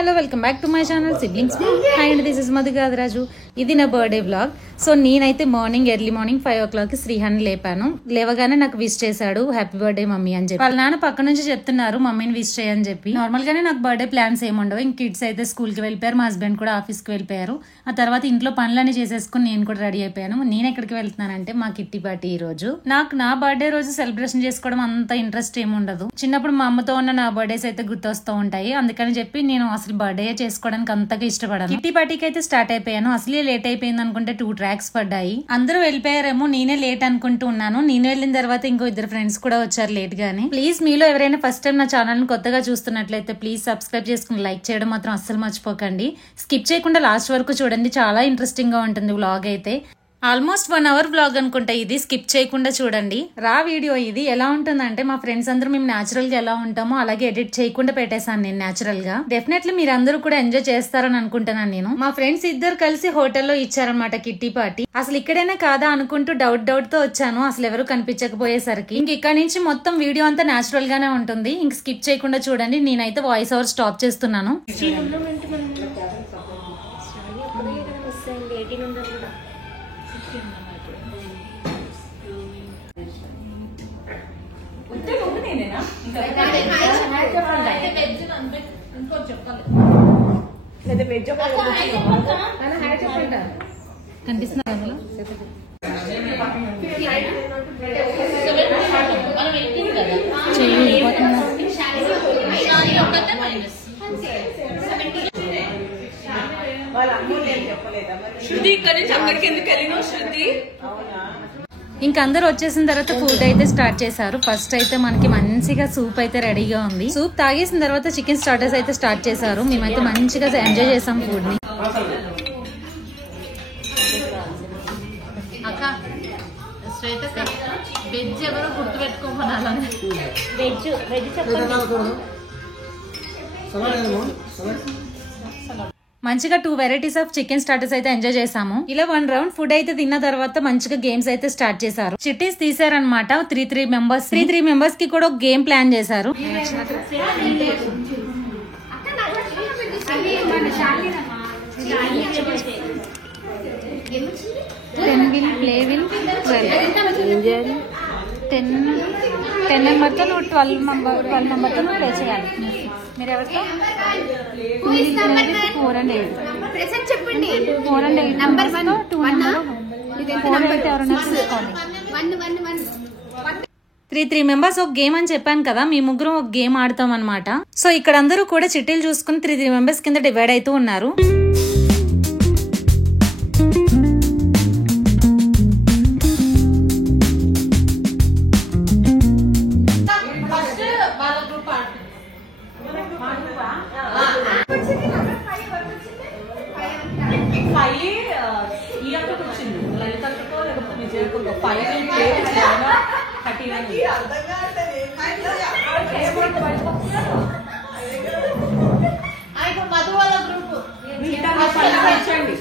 Hello welcome back to my channel siblings hi అండి, this is Madhu గాదరాజు. ఇది నా birthday vlog. So నేనైతే early morning 5 o'clock శ్రీహాన్ని లేపాను. లేవగానే నాకు విష్ చేశాడు, హ్యాపీ బర్త్డే మమ్మీ అని చెప్పి. వాళ్ళ నాన్న పక్క నుంచి చెప్తున్నారు మమ్మీని విష్ చేయని చెప్పి. నార్మల్ గానే నాకు బర్త్డే ప్లాన్స్ ఏముండవు. ఇంక కిడ్స్ అయితే స్కూల్ కి వెళ్ళిపోయారు, మా హస్బెండ్ కూడా ఆఫీస్ కి వెళ్ళిపోయారు. ఆ తర్వాత ఇంట్లో పనులన్నీ చేసేసుకుని నేను కూడా రెడీ అయిపోయాను. నేను ఎక్కడికి వెళ్తున్నానంటే మా కిట్టి పార్టీ. ఈ రోజు నాకు నా బర్త్డే రోజు సెలబ్రేషన్ చేసుకోవడం అంత ఇంట్రెస్ట్ ఏముండదు. చిన్నప్పుడు మా అమ్మతో ఉన్న నా బర్త్డేస్ అయితే గుర్తొస్తూ ఉంటాయి. అందుకని చెప్పి నేను అసలు బర్త్డే చేసుకోవడానికి అంతగా ఇష్టపడను. కిట్టి పార్టీకి అయితే స్టార్ట్ అయిపోయాను. అసలే లేట్ అయిపోయింది అనుకుంటే 2 tracks పడ్డాయి. అందరూ వెళ్ళిపోయారేమో, నేనే లేట్ అనుకుంటూ ఉన్నాను. నేను వెళ్ళిన తర్వాత ఇంకో 2 ఫ్రెండ్స్ కూడా వచ్చారు లేట్ గానే. ప్లీజ్ మీలో ఎవరైనా ఫస్ట్ టైం నా ఛానల్ ని కొత్తగా చూస్తున్నట్లయితే ప్లీజ్ సబ్స్క్రైబ్ చేసుకుని లైక్ చేయడం మాత్రం అస్సలు మర్చిపోకండి. స్కిప్ చేయకుండా లాస్ట్ వరకు చూడండి, చాలా ఇంట్రెస్టింగ్ గా ఉంటుంది వ్లాగ్ అయితే. ఆల్మోస్ట్ 1 hour వ్లాగ్ అనుకుంటా ఇది. స్కిప్ చేయకుండా చూడండి. రా వీడియో ఇది. ఎలా ఉంటుందంటే మా ఫ్రెండ్స్ అందరూ మేము న్యాచురల్ గా ఎలా ఉంటామో అలాగే ఎడిట్ చేయకుండా పెట్టేశాను నేను న్యాచురల్ గా. డెఫినెట్లీ మీరు అందరూ కూడా ఎంజాయ్ చేస్తారని అనుకుంటున్నాను నేను. మా ఫ్రెండ్స్ ఇద్దరు కలిసి హోటల్లో ఇచ్చారనమాట కిట్టి పార్టీ. అసలు ఇక్కడైనా కాదా అనుకుంటూ డౌట్ తో వచ్చాను. అసలు ఎవరు కనిపించకపోయేసరికి ఇంక ఇక్కడ నుంచి మొత్తం వీడియో అంతా న్యాచురల్ గానే ఉంటుంది. ఇంక స్కిప్ చేయకుండా చూడండి. నేనైతే వాయిస్ ఓవర్ స్టాప్ చేస్తున్నాను. కనిపిస్తున్నా అందులో ఇంకా అందరు వచ్చేసిన తర్వాత ఫుడ్ అయితే స్టార్ట్ చేశారు. ఫస్ట్ అయితే మనకి మంచిగా సూప్ అయితే రెడీగా ఉంది. సూప్ తాగేసిన తర్వాత చికెన్ స్టార్టర్స్ అయితే స్టార్ట్ చేశారు. మేమైతే మంచిగా ఎంజాయ్ చేసాం ఫుడ్ ని. వెజ్ ఎవరో గుర్తు పెట్టుకోమనాలని మంచిగా 2 varieties ఆఫ్ చికెన్ స్టార్టర్స్ అయితే ఎంజాయ్ చేసాము. ఇలా 1 round ఫుడ్ అయితే తిన్న తర్వాత మంచిగా గేమ్స్ అయితే స్టార్ట్ చేశారు. చిట్టీస్ తీసారనమాట. 3 మెంబర్స్ కి కూడా ఒక గేమ్ ప్లాన్ చేశారు. టెన్ మెంబర్తో నువ్వు 12 మెంబర్తో నువ్వు ప్లే చేయాలి. మీరు ఎవరితో 4 and 8 3 మెంబర్స్ ఒక గేమ్ అని చెప్పాను కదా, మీ ముగ్గురు ఒక గేమ్ ఆడతాం అనమాట. సో ఇక్కడ అందరూ కూడా చిట్టీలు చూసుకుని 3 మెంబర్స్ కింద డివైడ్ అవుతూ ఉన్నారు. మధు వాళ్ళ గ్రూప్ కూర్చోండి.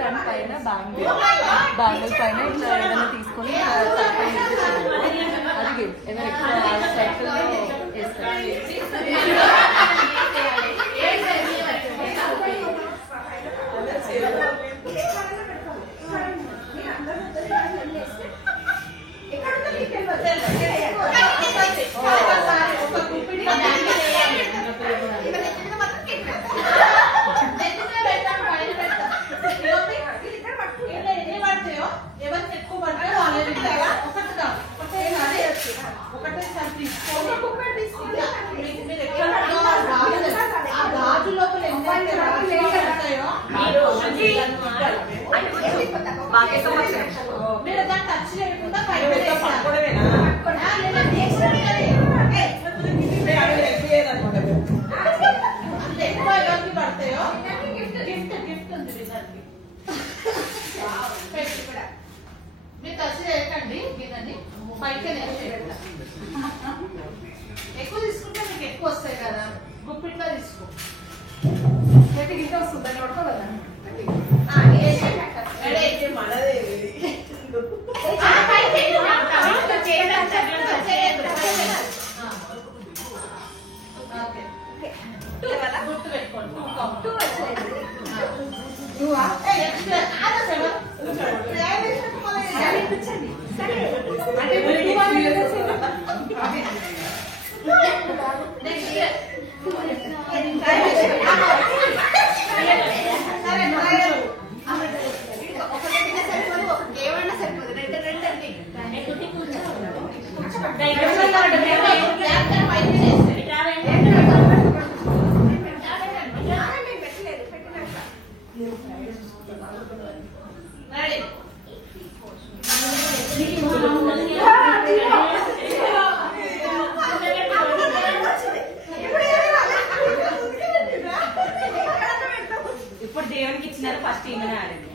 దానిపైన బ్యాంగిల్ పైన ఇట్లా ఏదైనా తీసుకొని అది ఏదైనా సైకిల్ వేస్తారు. మీరు దాన్ని టచ్ చేయకుండా ఎక్కువ ఎవరికి పడతాయో గిఫ్ట్ ఉంది దానికి. మీరు టచ్ చేయకండి గిన్నెని పైకి ఎక్కువ తీసుకుంటే మీకు ఎక్కువ వస్తాయి కదా. గుప్పిట్లో తీసుకో గిన్నె వస్తుంది దాన్ని పడుకోగలరా? గుర్తు పెట్టుకోండి. ఇప్పుడు దేవునికి ఇచ్చినారు ఫస్ట్ ఈమెనే ఆడింది.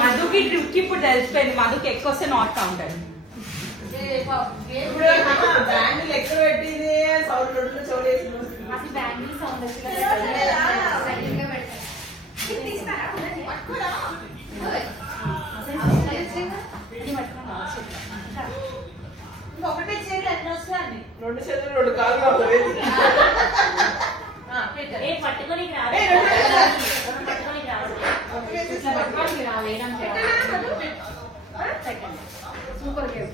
మధుకి ట్రిప్ కి ఇప్పుడు తెలిసిపోయింది. మధుకి ఎక్కువ వస్తే నాట్ కౌంటెడ్. బ్యాంగిల్ ఎక్కడ పెట్టింది సౌండ్ చూడలేదు. అసలు బ్యాంగిల్ సౌండ్ ఒకటే చేతులు ఎట్లా వస్తాయండి? 2 చేతులు 2 కాళ్ళు పట్టుకొని సూపర్ గేమ్.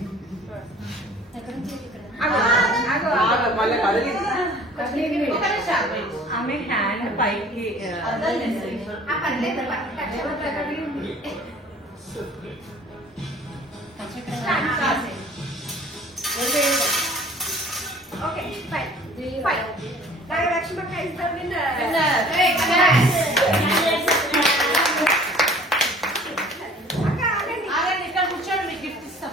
ఆమె హ్యాండ్ పైకి ఇక్కడ కూర్చోండి, మీకు గిఫ్ట్ ఇస్తాం.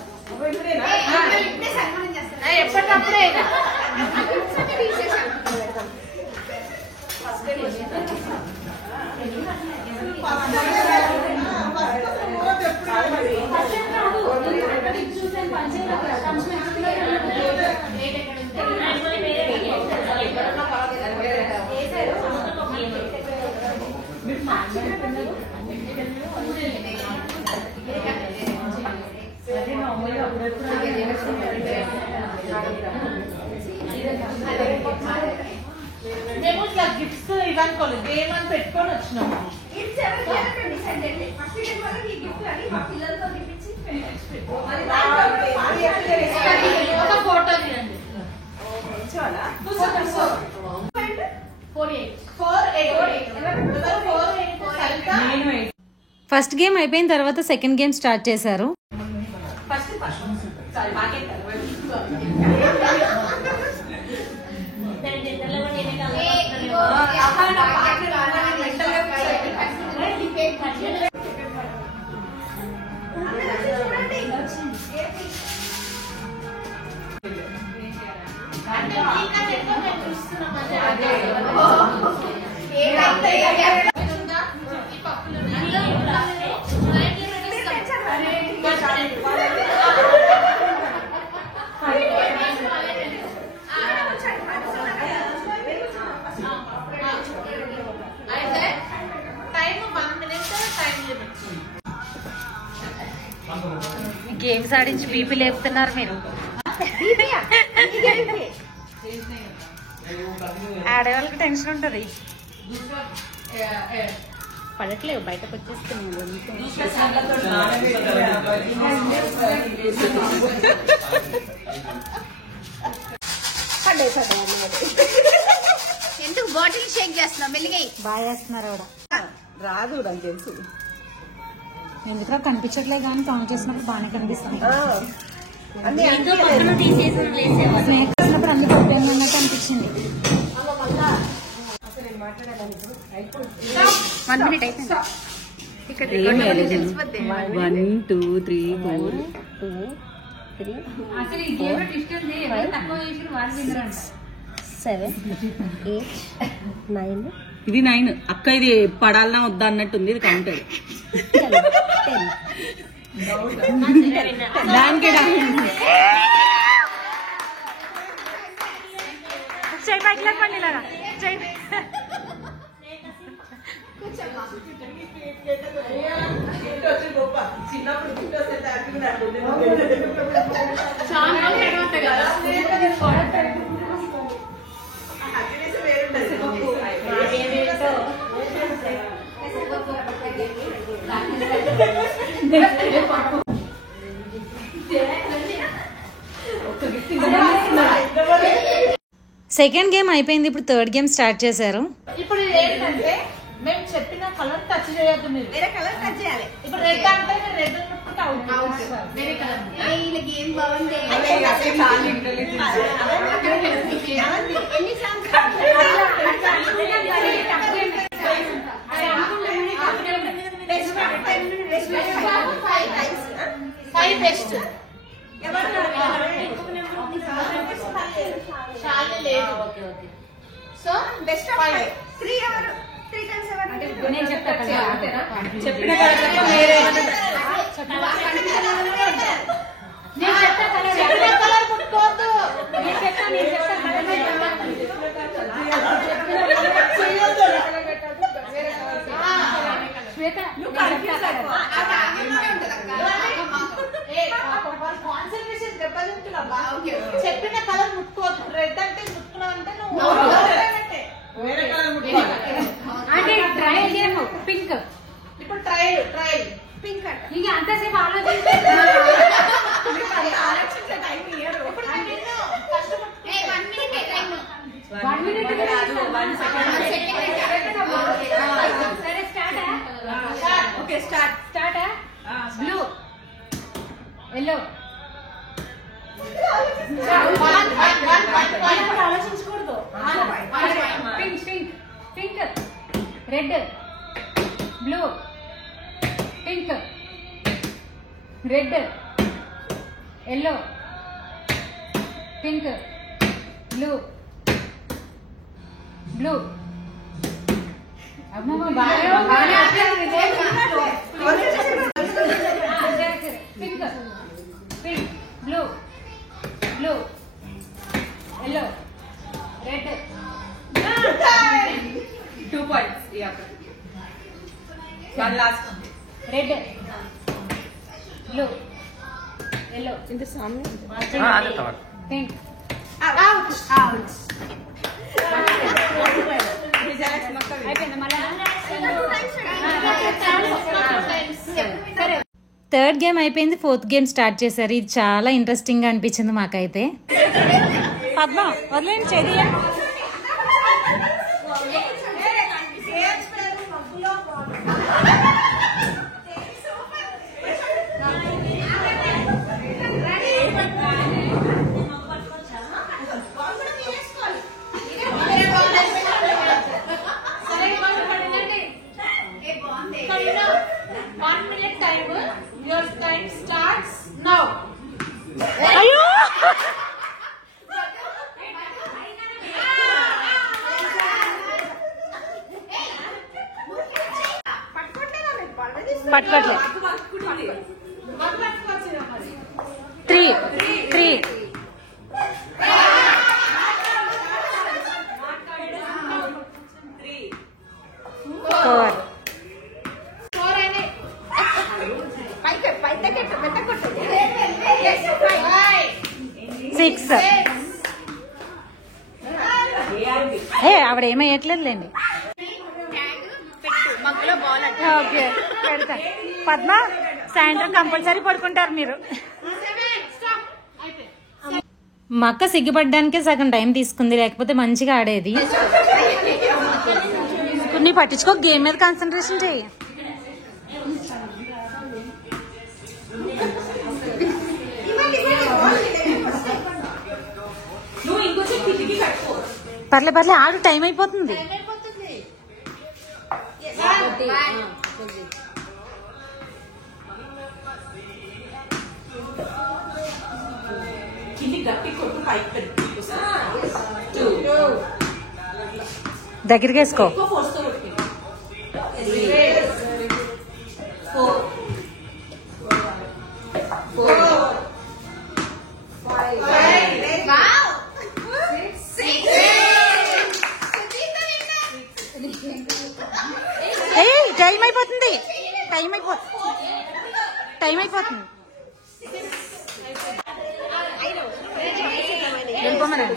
ఎప్పటికప్పుడే మేము ఇట్లా గిఫ్ట్స్ ఇవ్వనుకోలేదు, గేమ్ అని పెట్టుకొని వచ్చినాము. ఒక ఫోటో తీయండి. ఫస్ట్ గేమ్ అయిపోయిన తర్వాత సెకండ్ గేమ్ స్టార్ట్ చేశారు. గేమ్స్ ఆడించి బీపీ లేపుతున్నారు మీరు. ఆడేవాళ్ళకి టెన్షన్ ఉంటది. పడట్లేవు బయటకు వచ్చేస్తున్నాను ఎందుకు బాటిల్ షేక్ చేస్తున్నావు మెల్లిగా బాగా చేస్తున్నారు ఆవిడ రాదు నాకు తెలుసు. ఎందుకు కనిపించట్లే కానీ కౌంట్ చేసినప్పుడు బాగానే కనిపిస్తుంది అన్ని స్నేక్ చేసినప్పుడు అన్ని కొట్టాను అన్నట్టు అనిపించింది 1 minute అయిపోయింది ఇక్కడ 1 2 3 4 అసలు ఈ గేమ్ డిస్టెన్స్ ఎవరు తక్కువ చేసి వాళ్ళు వినరంట 7 8 9 ఇది 9 అక్క ఇది పడాలనా వద్దా అన్నట్టుంది ఇది కౌంటర్ 10 దానికే చెయ్యి పైకి లేపండి ఇలాగా చెయ్యి గొప్ప చిన్నప్పుడు గిఫ్ట్ వస్తే సెకండ్ గేమ్ అయిపోయింది ఇప్పుడు థర్డ్ గేమ్ స్టార్ట్ చేశారు ఇప్పుడు ఇది ఏంటంటే మేము చెప్పిన కలర్ టచ్ చేయొద్దు మీరు. వేరే కలర్ టచ్ చేయాలి ఇప్పుడు రెడ్ అంటే మీరు రెడ్ ఉన్నప్పుడు అవుట్ వేరే కలర్ వీళ్ళకి ఏం బాగుంది ఎన్ని సాంగ్స్ ఫైవ్ బెస్ట్ చాలా లేదు. సో బెస్ట్ ఆఫ్ 5 3 ఎవరు 3 టైమ్స్ ఎవరు నేను చెప్తా చెప్పిన కదా వేరే చెప్పిన కలర్ ముట్టుకోవద్దు. కాన్సన్ట్రేషన్ దెబ్బతింటున్నా. చెప్పిన కలర్ ముట్టుకోవద్దు. రెడ్ అంటే ముట్టుకున్నావు అంటే నువ్వు వేరే కాలం ముట్టుకోవాలి. అంటే ట్రయల్ గేమ్ పింక్ ఇప్పుడు ట్రయల్ పింక్ అంట ఇక అంతసేపు ఆలోచించి ఆలోచించే టైం ఇయర్ ఇప్పుడు నేను ఫస్ట్ 1 minute టైం 1 minute సరే start okay start start blue yellow ఆలోచించకూడదు. Pink pink pink red blue pink red yellow pink blue blue అమ్మ బాగా pink pink blue blue yellow red 2 points yeah one last red blue yellow ఇంత సామ్య pink అయిపోయింది మళ్ళీ third game అయిపోయింది fourth game start చేశారు ఇది చాలా ఇంట్రెస్టింగ్ గా అనిపించింది మాకైతే పద్మ వదిలేండి చర్య పట్టుకోట్లే 3 4 6 ఏ ఆవిడ ఏమయ్యట్లేదులేండి ఓకే పెడతా. పద్మ సాయంత్రం కంపల్సరీ పడుకుంటారు మీరు. మా అక్క సిగ్గుపడ్డానికే సగం టైం తీసుకుంది, లేకపోతే మంచిగా ఆడేది. కొన్ని పట్టించుకో, గేమ్ మీద కాన్సన్ట్రేషన్ చెయ్యి. పర్లే పర్లే ఆడు, టైం అయిపోతుంది. దగ్గరికి వేసుకో. టైం అయిపోతుంది, టైం అయిపోతుంది. వెళ్ళిపోమనండి.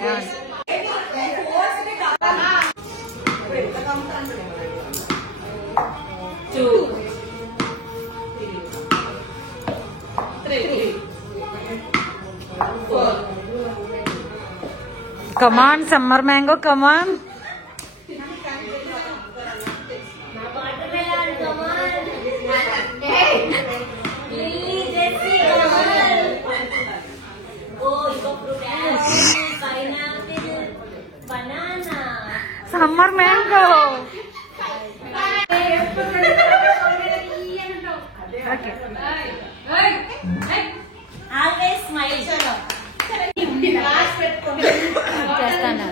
Come on summer mango, come on. Summer mango. చేస్తాను.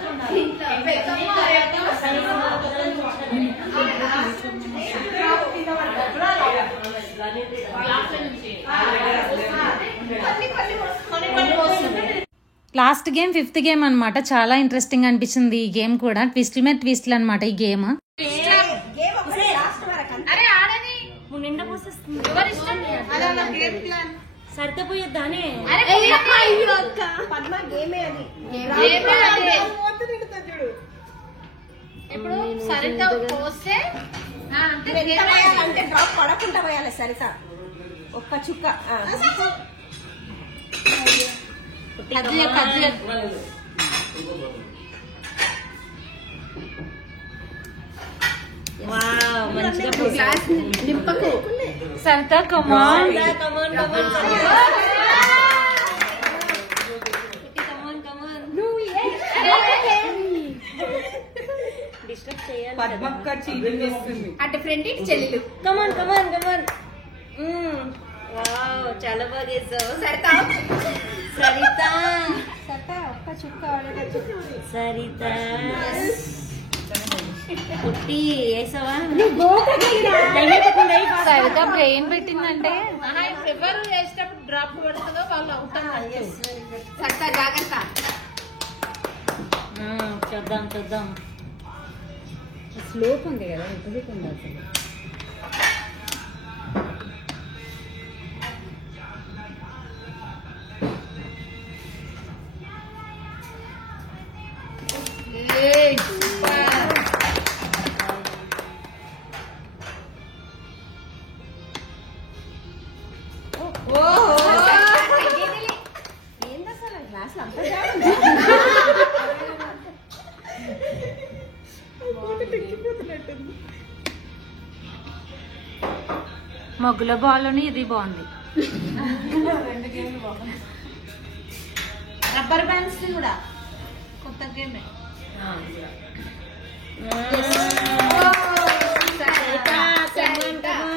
లాస్ట్ గేమ్ 5th గేమ్ అనమాట. చాలా ఇంట్రెస్టింగ్ అనిపించింది ఈ గేమ్ కూడా. ట్విస్ట్లు మీద ట్విస్ట్లు అనమాట ఈ గేమ్. సరిపోయేద్దానే ఇప్పుడు సరిత పోస్తే అంటే డ్రాప్ పడకుండా పోయాలి. సరిత ఒక్క చుక్క నింపకు. సరిత కమాన్. పద్మక్క చీటింగ్ చేస్తుంది. అంటే ఫ్రెండ్ ఇటు చెల్లెలు. కమాన్ కమాన్ కమాన్. వావ్ చాలా బాగా చేసావు సరిత. సరిత సరిత ఒక్క చుక్క సరిత పుట్టి వేసావా? సరిత బ్రెయిన్ పెట్టిందంటే ఎవరు వేసేటప్పుడు డ్రాప్ పడుతుందో వాళ్ళు అవుతారు. సరిత జాగ్రత్త. చూద్దాం చూద్దాం. స్లోప్ ఉంది కదా, ఎంత ఉంది అసలు. మొగ్గుల బాల్లోని ఇది బాగుంది. రబ్బర్ బ్యాండ్స్ కూడా కొత్త గేమే.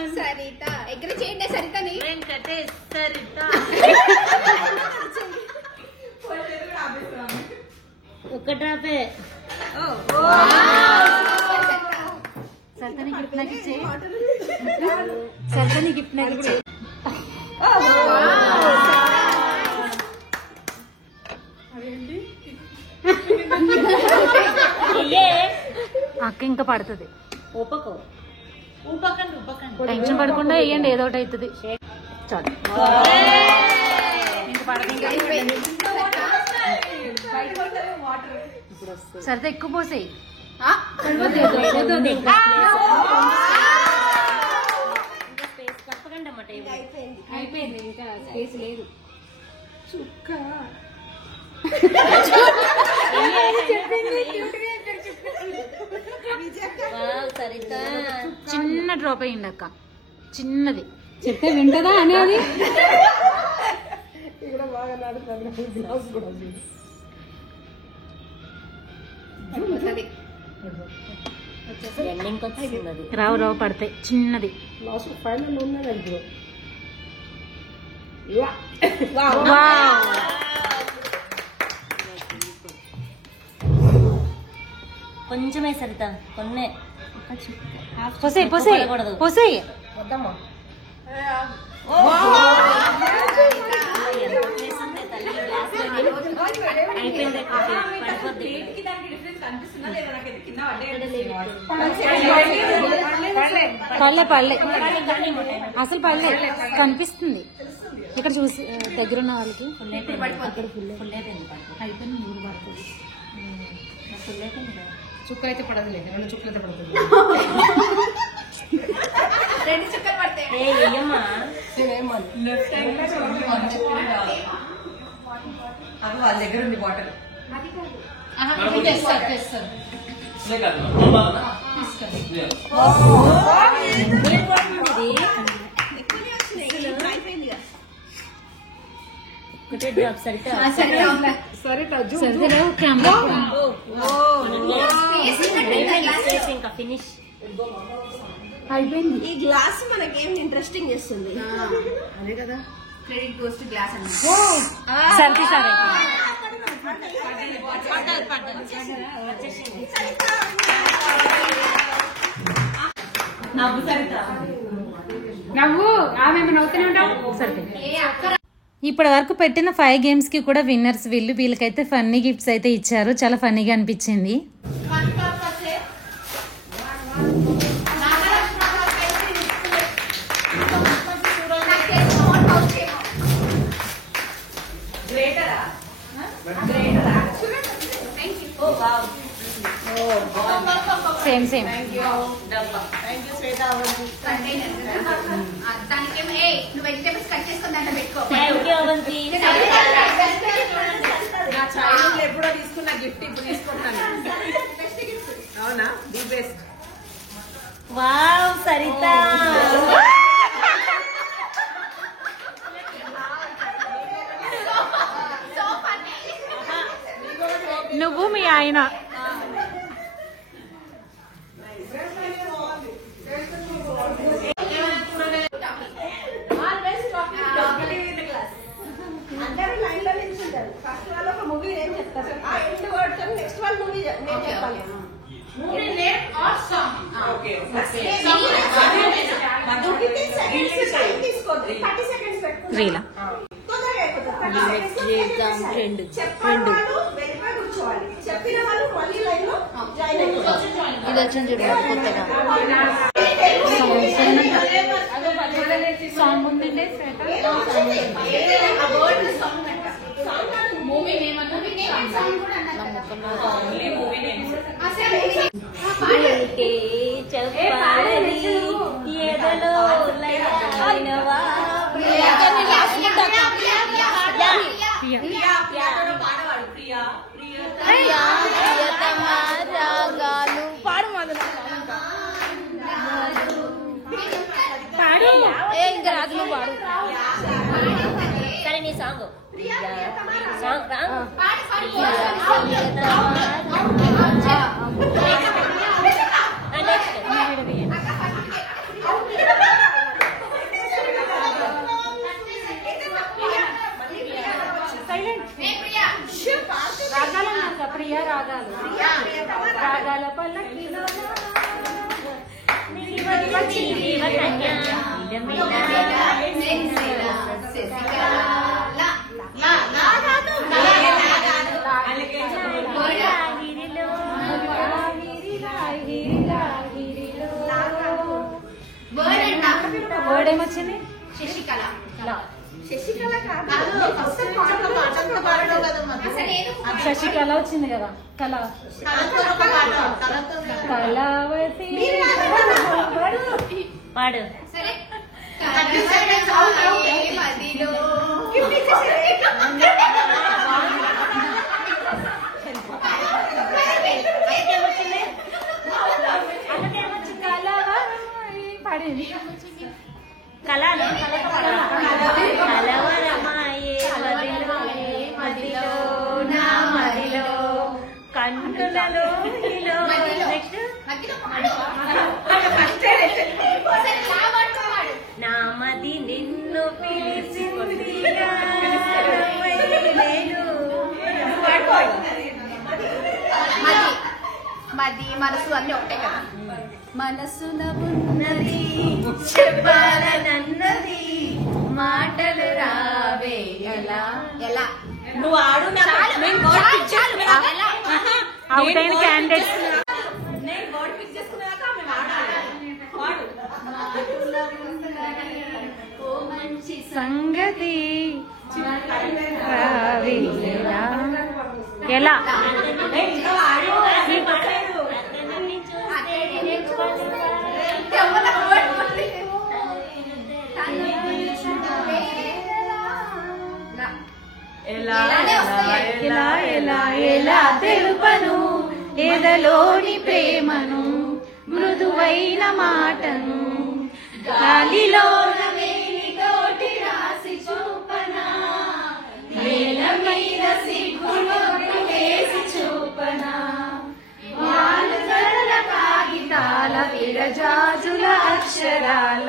సరిత ఎక్కడ చేయండి సరితని. ఒక్క డ్రాపే. సరితని గిఫ్ట్ నాకు ఇచ్చే. సరితని గిఫ్ట్ నాకు ఇచ్చే. అక్క ఇంకా పడుతుంది. టెన్షన్ పడకుండా వేయండి, ఏదో ఒకటి అవుతుంది. చాలు ఇంకా పడదు. సరిత ఎక్కువ పోసేయి. అయిపోయింది ఇంకా స్పేస్ లేదు. చుక్క సరిత చిన్న డ్రాప్ అయ్యింది అక్క, చిన్నది. చెప్తే వింటదా అనేది. రావు రావు పడతాయి, చిన్నది. కొంచెమే సరిత, కొన్నే పోసేయ్ పోసేయ్ పోసేయ్. పళ్ళే పళ్ళే అసలు పళ్ళే కనిపిస్తుంది ఇక్కడ చూసి దగ్గర ఉన్న వాళ్ళకి. చుక్క అయితే పడదులే, 2 చుక్కలు అయితే పడుతుంది. 2 చుక్కలు పడతాయి. వాళ్ళ దగ్గర ఉంది బాటిల్. ఒకటే డ్రాప్ సరిత. ఇంకా ఫినిష్ అయిపోయింది. ఈ గ్లాస్ మనకేం ఇంట్రెస్టింగ్ చేస్తుంది. అదే కదా క్రెడిట్ గోస్ టు గ్లాస్ అన్నమాట. సర్ది సార్ నవ్వు సరిత, నవ్వు ఆమె నవ్వుతూనే ఉంటాం. ఇప్పటి వరకు పెట్టిన 5 గేమ్స్ కి కూడా విన్నర్స్ వీళ్ళు. వీళ్ళకైతే ఫన్నీ గిఫ్ట్స్ అయితే ఇచ్చారు, చాలా ఫన్నీగా అనిపించింది. సేమ్ సేమ్ నువ్వు వెజిటేబుల్స్ కట్ చేసుకుని దాంట్లో పెట్టుకో. నా చైల్డ్హుడ్ ఎప్పుడో తీసుకున్న గిఫ్ట్ ఇప్పుడు తీసుకుంటాను. అవునా? The best. వావ్ సరిత, నువ్వు మీ ఆయన అందరూ లైన్ లో నిల్చుంటారు. ఫస్ట్ వాళ్ళు ఒక మూవీ ఏం చెప్తారు, ఆ ఎండ్ వర్డ్ నెక్స్ట్ వాళ్ళు మూవీ నేను చెప్పాలి. Movie name or song. Okay తీసుకోండి. 30 seconds పెట్టుకుంటాం. రీలా తొందరగా అయిపోతుంది. 30 seconds లో చెప్పిన వాళ్ళు వెళ్ళిపోయి కూర్చోవాలి. చెప్పిన వాళ్ళు మళ్ళీ లైన్ లో జాయిన్ అయిపోవాలి. ఇది వచ్చింది చూడు కొత్తగా. సాంగ్ ఉందండి. మూవీ నేమ్ సాంగ్ కూడా చెప్పాలని ఎదలో లయనవా. రాగాలు పాడు మొదలు పాడు. ఇంకా రాదు, నువ్వు పాడు. సరే నీ సాంగ్ సాంగ్ రా. ప్రియా రాగాలు రాగాల పల్లకిలో వర్డ్ ఏమొచ్చింది? శశికళ. శశికళ కాదు. శశికళ వచ్చింది కదా, కళ కళావతి పాడు. సరే కలవరమాయే మదిలో నా మదిలో కంటులలో నా మది నిన్ను పిలిచిందిగా మది మనసు అన్ని ఒకటే కదా. మనసున ఉన్నది చెప్పాలనన్నది మాటలు రావే ఎలా ఎలా నువ్వు ఆడు అవుట్ అయిన క్యాండిడేట్స్ నేను బోర్డు ఫిక్స్ చేసుకున్నాక మేము ఆడాలి. వాడు ఓ మంచి సంగతి రావే ఎలా ఎలా ఎలా ఎలా ఎలా తెలుపను ఎదలోని ప్రేమను మృదువైన మాటను గాలిలోన వేలితోటి రాసి చూపనా నేల మీద సిగ్గులోకి వేసి చూపనా వానజల కాగితాల విరజాజుల అక్షరాల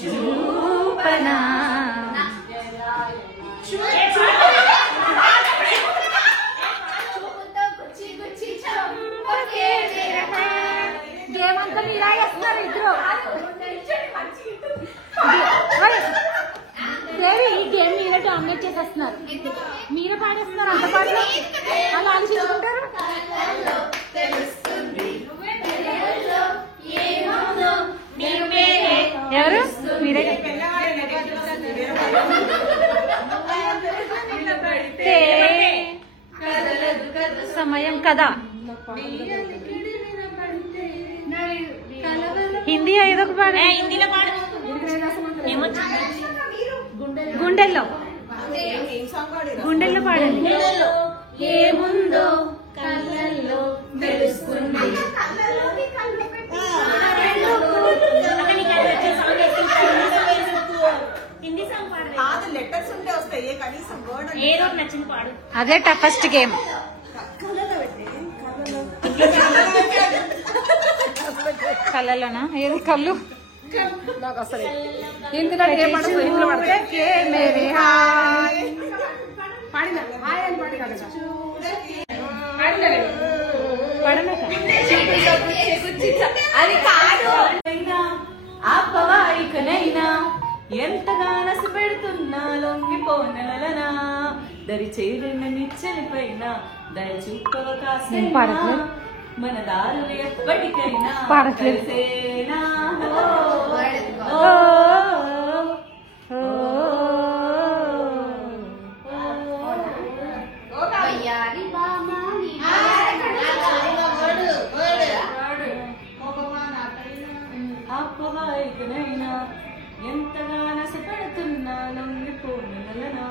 చూపనా గేమ్ అంతా మీరా చేస్తున్నారు ఇద్దరు. దేవి ఈ గేమ్ మీరే డామినేట్ చేసేస్తున్నారు. మీరే పాడేస్తున్నారు అంత పాటలు వాళ్ళు ఆలోచించుకుంటారు. ఎవరు మీరే సమయం కదా. హిందీ ఏదో ఒక పాడు. హిందీలో పాడు గుండెల్లో గుండెల్లో పాడండి. ఏముందో కళ్ళల్లో తెలుస్తుంది. హిందీ సాంగ్ పాడు. కాదు లెటర్స్ ఉంటే వస్తాయి కనీసం వర్డ్ ఏదో ఒకటి నచ్చింది పాడు. అదే టఫెస్ట్ గేమ్. కళ్ళలోనా ఏది కళ్ళు నాకు అసలు అది కాదు. ఆపవా ఇకనైనా ఎంతగా నసి పెడుతున్నా లొంగిపోనలనా దరి చేరిన నిచ్చలిపైన దయ చూపవ నేను పాడట్లేదు. మన దారులు ఎప్పటికైనా పాడట్లేదు. కలిసేనా. ఓ, ఓ, ఆపవా ఇకనైనా ఎంతగా నసి పెడుతున్నా లొంగిపోనలనా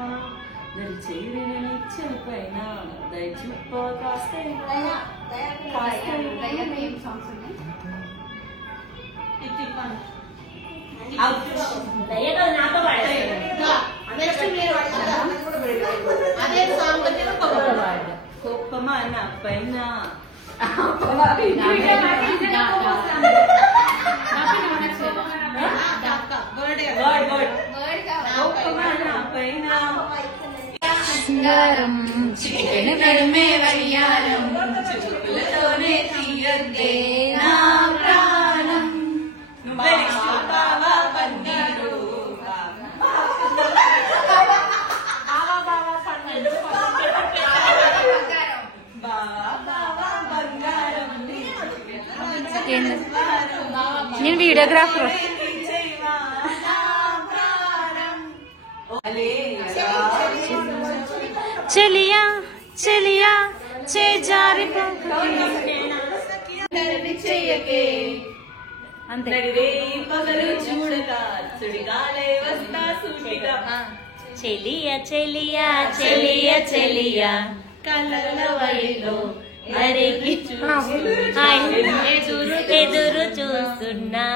దరి చేరిన నిచ్చలిపైన దయ చూపవ దయతో నాతో పాడాలి. కోపమా నా పైన కోపమా నా పైన సింగారం చికెన్ నడుమే వయ్యారం చుక్కులతోనే తీయద్దే నా ప్రాణం. నువ్వే చూపావా పన్నీరు నేను వీడియోగ్రాఫర్. చెలియా చెలియా చేజారి చెయ్యకే అంతే. నడిరే పగలు చూడక సుడిగాలే వస్తా సూటిగా చెలియ చెలియ చెలియ చెలియ కలల వయలో మరిగి ఎదురు చూస్తున్నా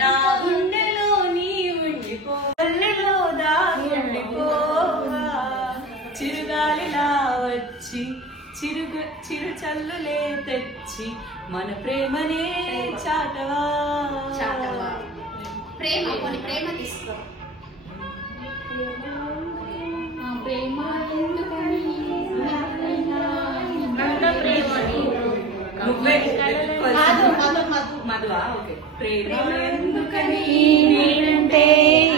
నా గుండెలో నీ ఉండిపో కళ్ళలో దాగుండిపోగా చిరుగాలిలా వచ్చి చిరు చల్లులే తెచ్చి మన ప్రేమనే చాటవా ప్రేమ కొన్ని ప్రేమ తీసుకో ప్రేమ నువ్వే మధువా ఓకే ప్రేమ ఎందుకని నేనంటే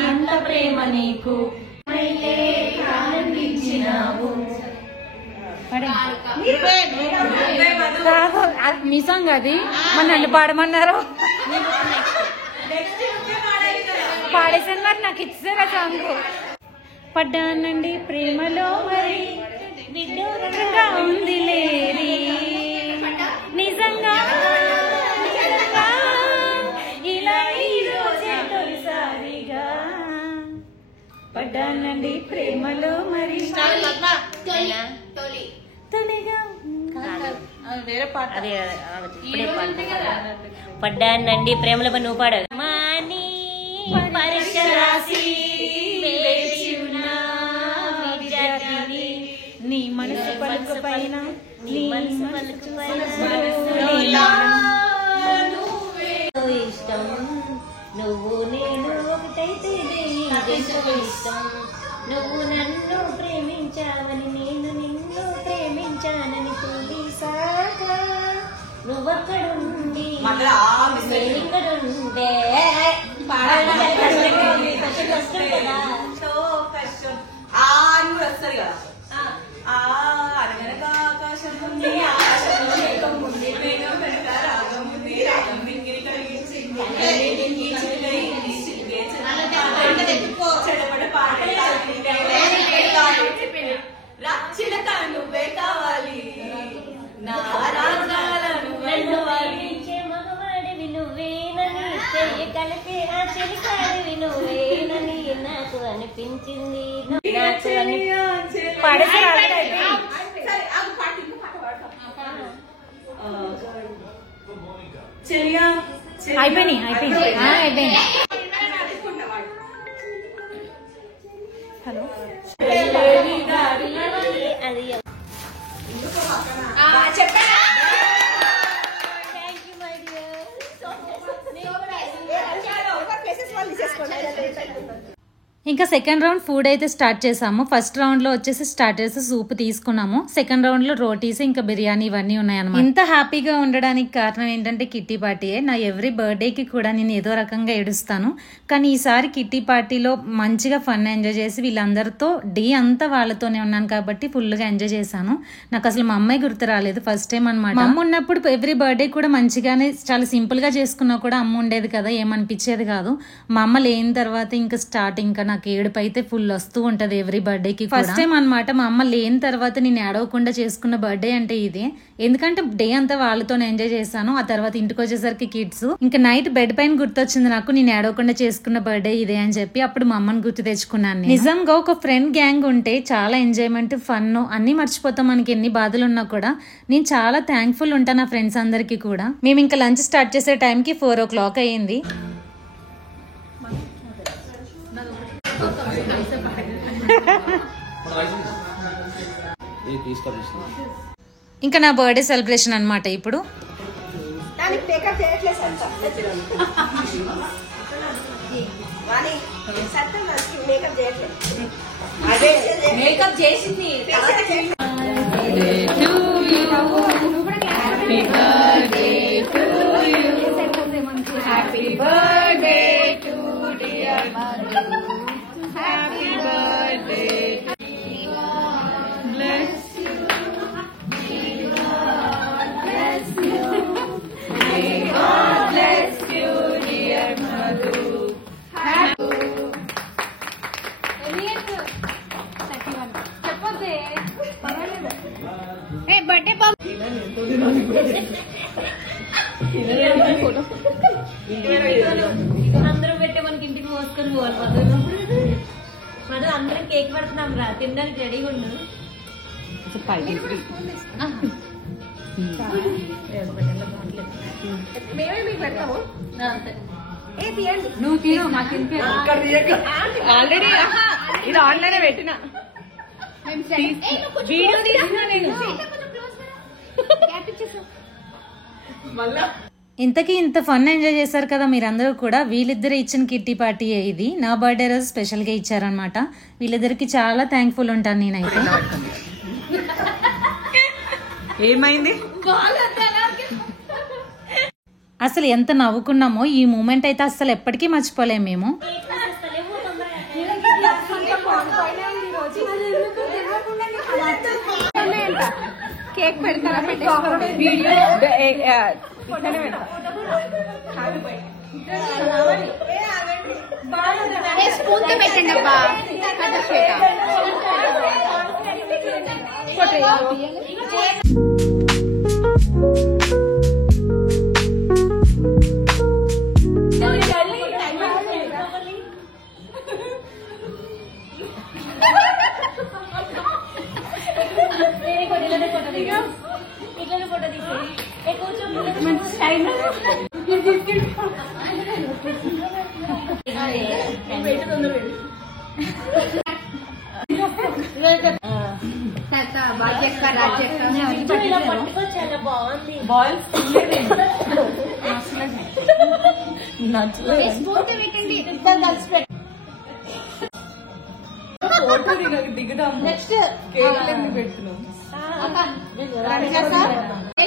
అంత ప్రేమ నీకు ఆనందించినావు. మీ సాంగ్ అది మన నన్ను పాడమన్నారు పాడేసాను మరి నాకు ఇచ్చారా సాంగ్. పడ్డానండి ప్రేమలో మరి విడ్డూరంగా ఉంది లేరి నిజంగా ఇలా ఈరోజే తొలిసారిగా పడ్డానండి ప్రేమలో మరి తొలిగా వేరే పాట అదే ఇప్పుడే పడ్డానండి ప్రేమలో నువ్వు పాడాలి మాని పరీక్ష రాసి వేచి ఉన్న విద్యార్థిని నీ మనసు పలుకు పైన నీ మనసు పలుకు పైన ఇష్టం నువ్వు నేను ఒకటైతే ఇష్టం నువ్వు నన్ను ప్రేమించావని నేను నిన్ను ప్రేమించానని తెలిసాక నువ్వక్కడుండి నేనిక్కడుండే కష్టం కదా కష్టం వస్తుంది కదా అనగనగా ఆకాశం ఉంది ఆకాశంలో మేఘం ఉంది మేఘం వెనక రాగం ఉంది రాగం మింగిరి కలిగించి చెడపడ పాడే చిలక నువ్వే కావాలి నా రాగాలను నన్ను వర్ణించే మగవాడివి నువ్వేనని చెయ్యగలిగే ఆ చెలికాడివి నువ్వేనని నాకు అనిపించింది అయిపోయినాయి హలో అది ఇంకా సెకండ్ రౌండ్ ఫుడ్ అయితే స్టార్ట్ చేసాము. ఫస్ట్ రౌండ్ లో వచ్చేసి స్టార్టర్స్ సూప్ తీసుకున్నాము. సెకండ్ రౌండ్ లో రోటీస్ ఇంకా బిర్యానీ ఇవన్నీ ఉన్నాయన్నమాట. ఇంత హ్యాపీగా ఉండడానికి కారణం ఏంటంటే కిట్టి పార్టీయే. నా ఎవ్రీ బర్త్డేకి కూడా నేను ఏదో రకంగా ఏడుస్తాను, కానీ ఈసారి కిట్టి పార్టీలో మంచిగా ఫన్ ఎంజాయ్ చేసి వీళ్ళందరితో డే అంతా వాళ్ళతోనే ఉన్నాను కాబట్టి ఫుల్ గా ఎంజాయ్ చేశాను. నాకు అసలు మా అమ్మాయి గుర్తు రాలేదు, ఫస్ట్ టైం అనమాట. మా అమ్మ ఉన్నప్పుడు ఎవ్రీ బర్త్డే కూడా మంచిగానే చాలా సింపుల్ గా చేసుకున్నా కూడా అమ్మ ఉండేది కదా, ఏమనిపించేది కాదు. మా అమ్మ లేని తర్వాత ఇంకా స్టార్ట్ ఇంకా నాకు ఏడుపు అయితే ఫుల్ వస్తూ ఉంటది ఎవ్రీ బర్త్డేకి. ఫస్ట్ టైం అనమాట మా అమ్మ లేని తర్వాత నేను ఏడవకుండా చేసుకున్న బర్త్డే అంటే ఇదే. ఎందుకంటే డే అంతా వాళ్ళతో ఎంజాయ్ చేశాను. ఆ తర్వాత ఇంటికి వచ్చేసరికి కిడ్స్, ఇంకా నైట్ బెడ్ పైన గుర్తొచ్చింది నాకు నేను ఏడవకుండా చేసుకున్న బర్త్డే ఇదే అని చెప్పి అప్పుడు మా అమ్మని గుర్తు తెచ్చుకున్నాను. నిజంగా ఒక ఫ్రెండ్ గ్యాంగ్ ఉంటే చాలా ఎంజాయ్మెంట్ ఫన్ అన్ని మర్చిపోతాం. మనకి ఎన్ని బాధలు ఉన్నా కూడా నేను చాలా థ్యాంక్ఫుల్ ఉంటాను నా ఫ్రెండ్స్ అందరికి కూడా. మేము ఇంకా లంచ్ స్టార్ట్ చేసే టైంకి 4 o'clock అయ్యింది. ఇంకా నా బర్త్డే సెలబ్రేషన్ అన్నమాట. ఇప్పుడు మేకప్ చేసింది బర్త్డే తిందాం రా, తినడానికి రెడీగా ఉండు. మేమే మీకు పెడతాము. ఏ తీయండి. నువ్వు తిను, నాకు ఆల్రెడీ ఇది ఆన్లైన్ పెట్టిన వీడియో తీసిన నేను మళ్ళా. ఇంతకీ ఇంత ఫన్ ఎంజాయ్ చేశారు కదా మీరందరూ కూడా. వీళ్ళిద్దరు ఇచ్చిన కిట్టి పార్టీ ఇది. నా బర్త్డే రోజు స్పెషల్గా ఇచ్చారనమాట. వీళ్ళిద్దరికి చాలా థ్యాంక్ఫుల్ ఉంటాను నేనైతే. ఏమైంది? అసలు ఎంత నవ్వుకున్నామో ఈ మూమెంట్ అయితే అసలు ఎప్పటికీ మర్చిపోలేము మేము. కేక్ పెడతారా? వీడియో స్పూన్ తో పెట్టండి అబ్బా.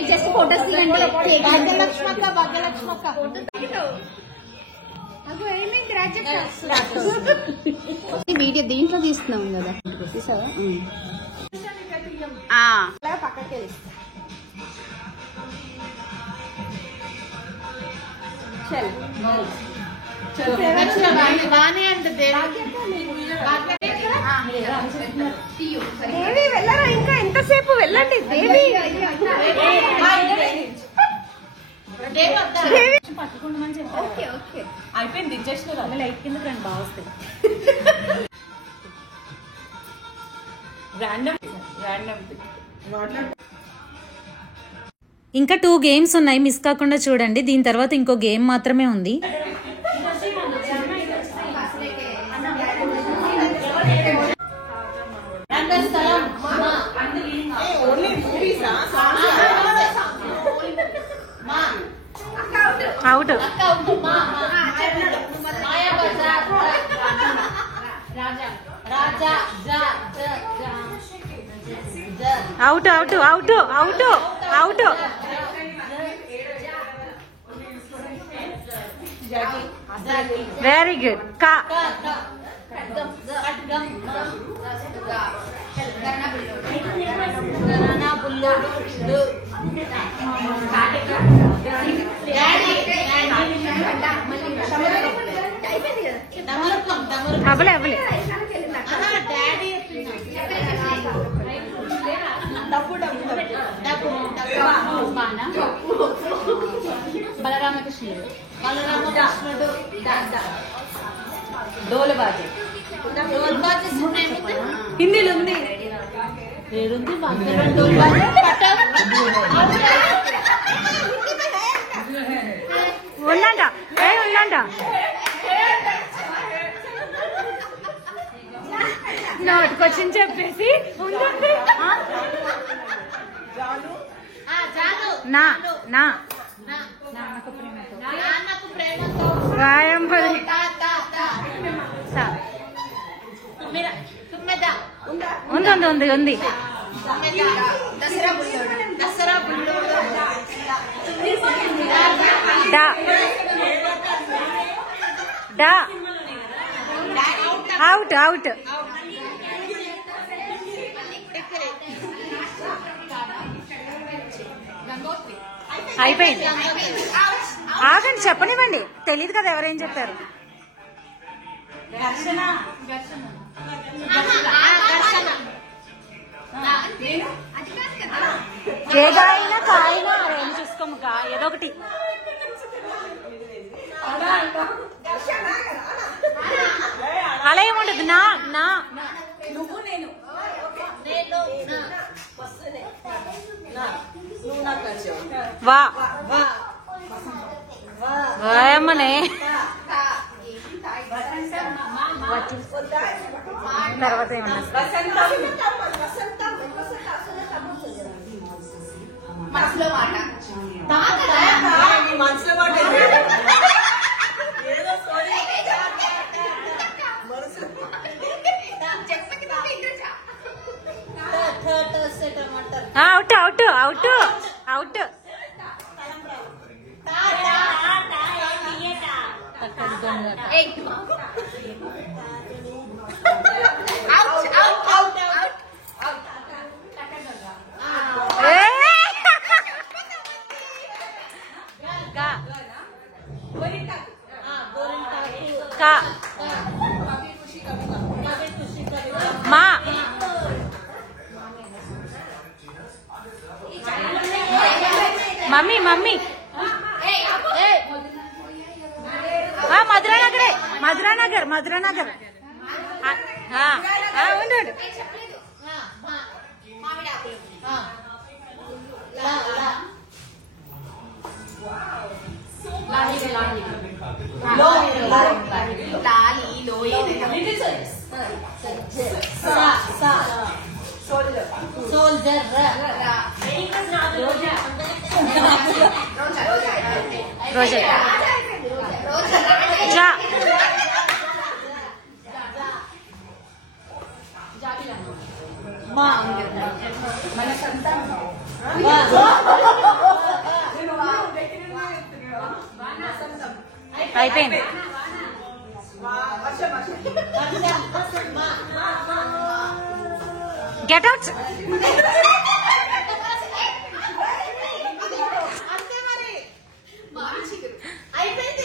జస్ట్ ఫోటోస్ భాగ్యలక్ష్మక్క వీడియో దీంట్లో తీస్తున్నాం కదా, చూసావా? పక్కకి దేవి వెళ్ళరా? ఇంకా ఎంతసేపు? వెళ్ళండి దేవి. అయిపోయింది, ఇచ్చేసిన లైట్ కింద రండి, బాగా వస్తాయి. ఇంకా 2 గేమ్స్ ఉన్నాయి, మిస్ కాకుండా చూడండి. దీని తర్వాత ఇంకో గేమ్ మాత్రమే ఉంది. Out out out out out out. Very good. కా అవలే అవలే. బలరామకృష్ణుడు డోలబాజీ హిందీలో ఉంది. ఉందంట, ఉందంట. నోటికొచ్చింది చెప్పేసి ఉందండి. నా నా వాయంపది ఉంది ఉంది ఉంది ఉంది. డా డా అవుట్ అవుట్. అయిపోయింది. ఆగండి, చెప్పనివ్వండి. తెలియదు కదా ఎవరేం చెప్పారు. ఏదైనా కాయనా ఏం చూసుకోముగా, ఏదో ఒకటి. అలా ఏముండదు. నా నా నువ్వు వా వాయమ్మనే తర్వాత ఏమన్నా మనసులో మాట మనసులో మాట అవుట్ అవుట్ అవుట్ అవుట్ మా మమ్మీ మమ్మీ మధురానగరే మధురానగర్ ఉండు సోల్జర్ రోజా జా అయిపోయింది గెట్ అవుట్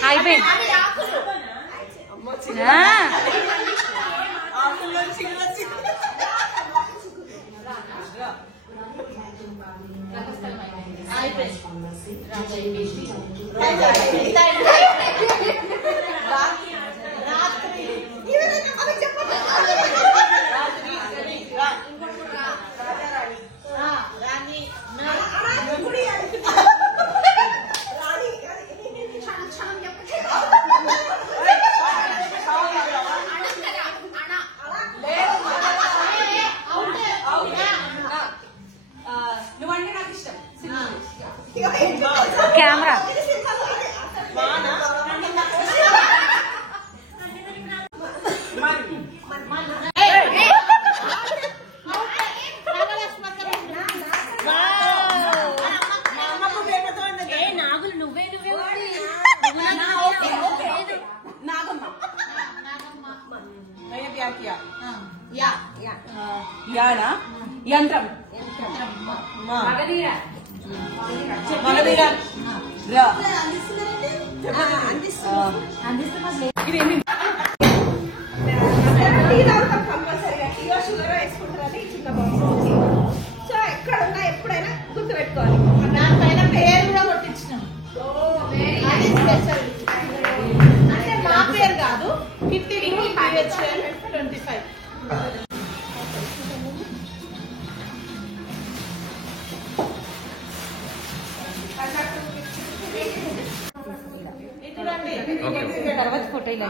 అయిపోయింది కెమెరా యంత్రం సో ఎక్కడున్నా ఎప్పుడైనా గుర్తు పెట్టుకోవాలి. దానిపైన పేరు కూడా కొట్టించినాం. అది స్పెషల్. అంటే మా పేరు కాదు, కిట్టి 25. తర్వాత ఫోటో ఇలా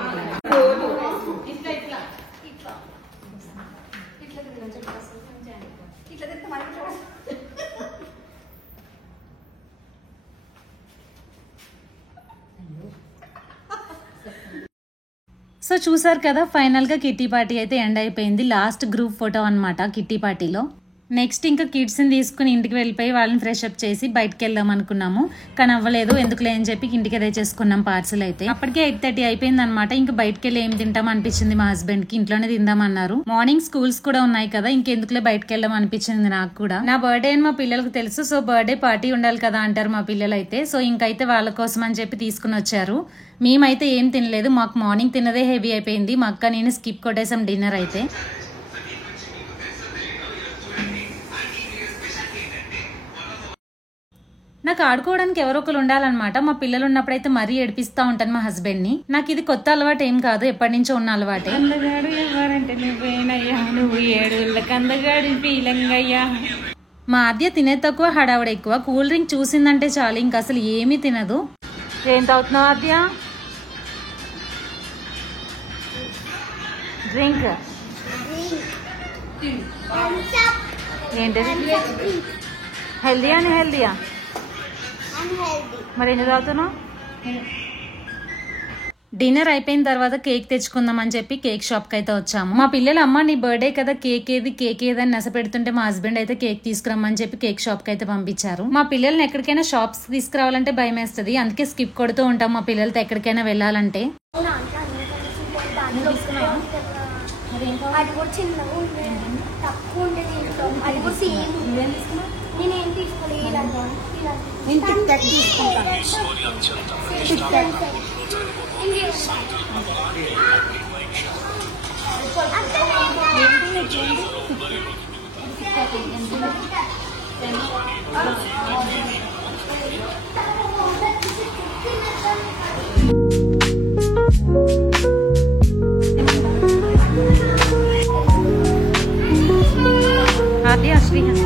సో చూసారు కదా, ఫైనల్ గా కిట్టి పార్టీ అయితే ఎండ్ అయిపోయింది. లాస్ట్ గ్రూప్ ఫోటో అన్నమాట కిట్టి పార్టీలో. నెక్స్ట్ ఇంకా కిడ్స్ని తీసుకుని ఇంటికి వెళ్ళిపోయి వాళ్ళని ఫ్రెష్ అప్ చేసి బయటకు వెళ్దాం అనుకున్నాము. కానీ అవ్వలేదు, ఎందుకులే అని చెప్పి ఇంటికి తెచ్చేసుకున్నాం పార్సల్ అయితే. అప్పటికే 8:30 అయిపోయింది అనమాట. ఇంకా బయటకు వెళ్ళి ఏం తింటాం అనిపించింది మా హస్బెండ్ కి. ఇంట్లోనే తిందామన్నారు. మార్నింగ్ స్కూల్స్ కూడా ఉన్నాయి కదా, ఇంకెందుకులే బయటకు వెళ్దాం అనిపించింది నాకు కూడా. నా బర్త్డే అని మా పిల్లలకు తెలుసు. సో బర్త్డే పార్టీ ఉండాలి కదా అంటారు మా పిల్లలు అయితే. సో ఇంకైతే వాళ్ళ కోసం అని చెప్పి తీసుకుని వచ్చారు. మేమైతే ఏం తినలేదు, మాకు మార్నింగ్ తిన్నదే హెవీ అయిపోయింది. మా అక్క నేను స్కిప్ కొట్టేసాం డిన్నర్ అయితే. నాకు ఆడుకోవడానికి ఎవరో ఒకరు ఉండాలన్నమాట. మా పిల్లలు ఉన్నప్పుడైతే మరీ ఏడిపిస్తా ఉంటాను మా హస్బెండ్ ని. నాకు ఇది కొత్త అలవాటు ఏం కాదు, ఎప్పటి నుంచో ఉన్న అలవాటే. అందగాడు ఎవరంటే నువ్వేనయ్యా, నువ్వు 7 అందగాడు ఫీలింగ్ అయ్యా. మా ఆద్య తినే తక్కువ హడావిడ ఎక్కువ. కూల్ డ్రింక్ చూసిందంటే చాలు ఇంకా అసలు ఏమీ తినదు. ఏం తాగుతున్నావు ఆద్య? డ్రింక్ ఏంటది? హెల్దీయా అని హెల్దీయా? మరి ఎందుకు తాగుతున్నావు? డిన్నర్ అయిపోయిన తర్వాత కేక్ తెచ్చుకుందాం అని చెప్పి కేక్ షాప్ కి అయితే వచ్చాము. మా పిల్లలు అమ్మ నీ బర్త్డే కదా కేక్ ఏది అని నస పెడుతుంటే మా హస్బెండ్ అయితే కేక్ తీసుకురమ్మని చెప్పి కేక్ షాప్ కి అయితే పంపించారు. మా పిల్లల్ని ఎక్కడికైనా షాప్స్ తీసుకురావాలంటే భయం వేస్తుంది, అందుకే స్కిప్ కొడుతూ ఉంటాం మా పిల్లలతో ఎక్కడికైనా వెళ్ళాలంటే. ఆద్య శ్రీహన్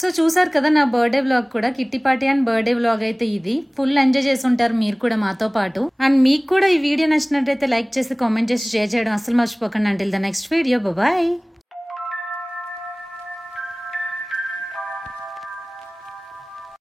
సో చూసారు కదా నా బర్త్డే వ్లాగ్ కూడా, kitty party and birthday vlog అయితే ఇది. ఫుల్ ఎంజాయ్ చేసి ఉంటారు మీరు కూడా మాతో పాటు. అండ్ మీకు కూడా ఈ వీడియో నచ్చినట్లయితే లైక్ చేసి కామెంట్ చేసి షేర్ చేయడం అసలు మర్చిపోకండి. Until the next video, bye.